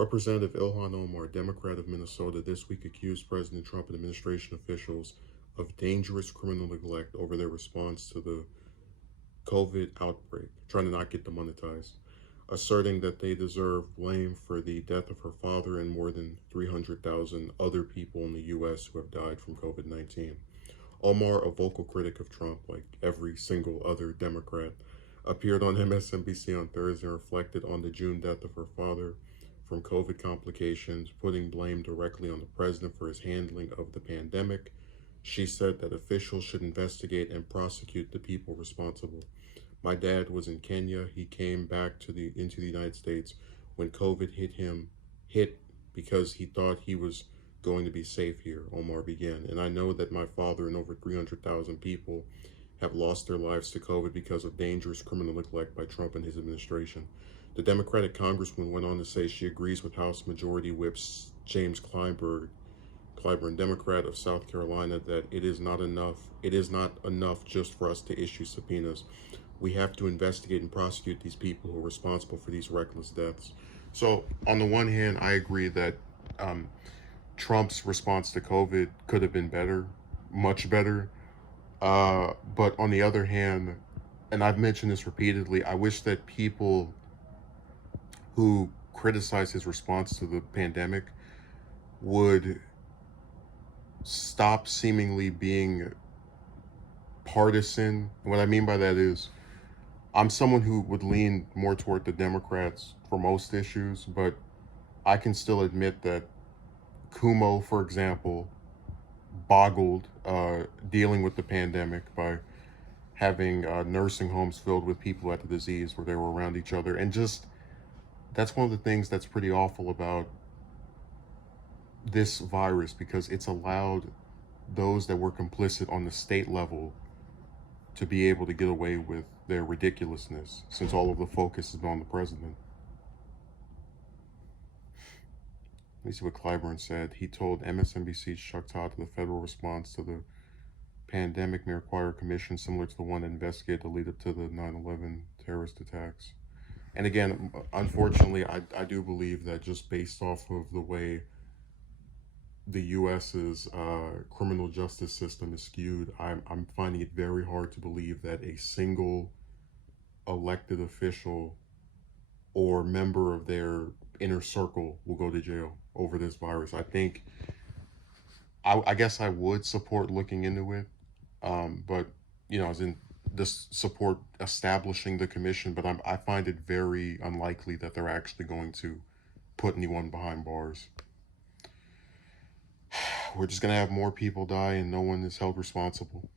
Representative Ilhan Omar, Democrat of Minnesota, this week accused President Trump and administration officials of dangerous criminal neglect over their response to the COVID outbreak, trying to not get demonetized, asserting that they deserve blame for the death of her father and more than 300,000 other people in the U.S. who have died from COVID 19. Omar, a vocal critic of Trump, like every single other Democrat, appeared on MSNBC on Thursday and reflected on the June death of her father from COVID complications, putting blame directly on the president for his handling of the pandemic. She said that officials should investigate and prosecute the people responsible. My dad was in Kenya. He came back into the United States when COVID hit because he thought he was going to be safe here, Omar began. And I know that my father and over 300,000 people have lost their lives to COVID because of dangerous criminal neglect by Trump and his administration. The Democratic Congresswoman went on to say she agrees with House Majority Whip James Clyburn, Democrat of South Carolina, that it is not enough just for us to issue subpoenas. We have to investigate and prosecute these people who are responsible for these reckless deaths. So, on the one hand, I agree that Trump's response to COVID could have been better, much better. But on the other hand, and I've mentioned this repeatedly, I wish that people who criticize his response to the pandemic would stop seemingly being partisan. What I mean by that is, I'm someone who would lean more toward the Democrats for most issues, but I can still admit that Kumo, for example, boggled dealing with the pandemic by having nursing homes filled with people who had the disease where they were around each other. And just, that's one of the things that's pretty awful about this virus, because it's allowed those that were complicit on the state level to be able to get away with their ridiculousness, since all of the focus has been on the president. Let me see what Clyburn said. He told MSNBC's Chuck Todd the federal response to the pandemic may require a commission similar to the one that investigated the lead up to the 9/11 terrorist attacks. And again, unfortunately, I do believe that just based off of the way the U.S.'s criminal justice system is skewed, I'm finding it very hard to believe that a single elected official or member of their inner circle will go to jail over this virus. I think, I guess I would support looking into it, but, as in this support establishing the commission, but I find it very unlikely that they're actually going to put anyone behind bars. We're just going to have more people die and no one is held responsible.